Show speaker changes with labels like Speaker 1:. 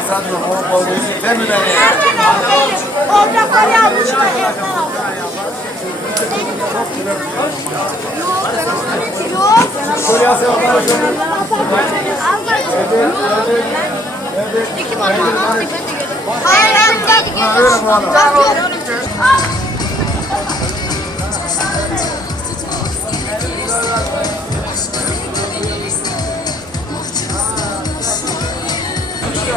Speaker 1: pasando como por un sistema de Otra para
Speaker 2: Buraya sevaplar
Speaker 3: İki bana anlattı ben de gördüm.
Speaker 4: Hayır
Speaker 2: ben de gördüm.